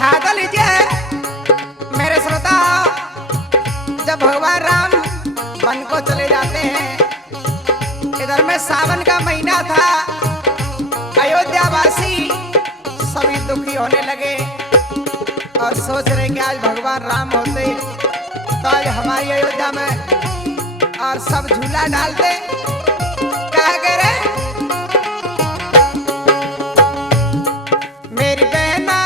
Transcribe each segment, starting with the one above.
ख्याल लीजिए मेरे श्रोता, जब भगवान राम वन को चले जाते हैं, इधर में सावन का महीना था, अयोध्यावासी सभी दुखी होने लगे और सोच रहे कि आज भगवान राम होते तो आज हमारी अयोध्या में और सब झूला डालते। क्या कह रहे मेरी बहना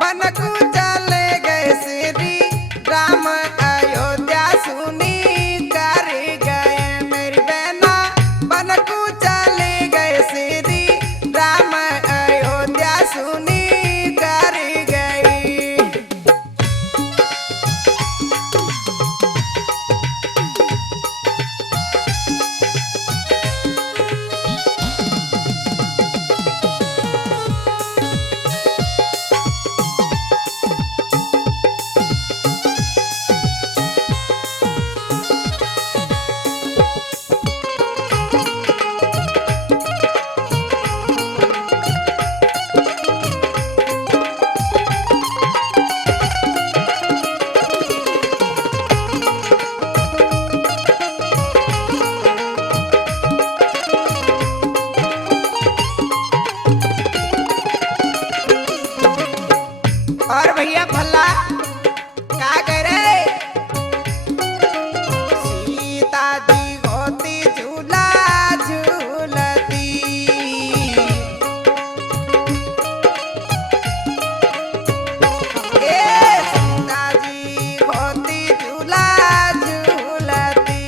बन को चले गए श्री राम अयोध्या सुनी कर गए। मेरी बहना बन को चले गए श्री राम अयोध्या सुनी कर गई। और भैया भल्ला क्या कह रहे सीता जी होती झूला झूलती। ए सीता जी होती झूला झूलती।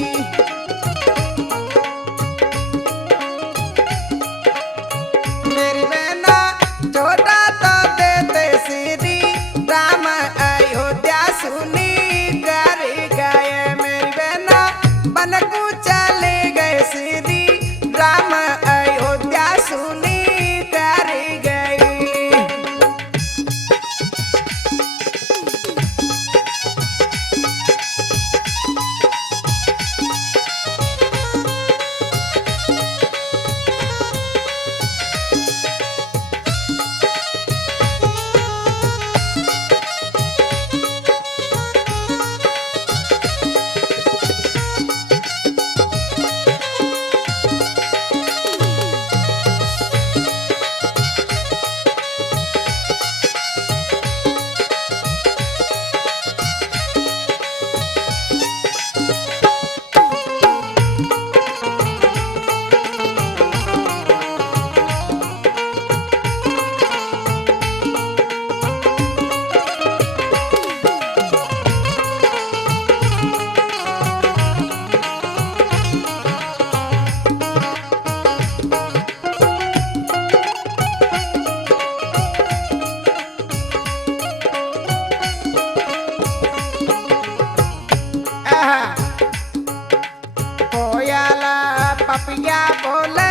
मेरी बहना छोटा तो देते श्री राम अयोध्या सुनी कर गए। मेरी बहना बन को चले गए श्री राम अयोध्या सुनी कर गई। कोयला पपिया बोले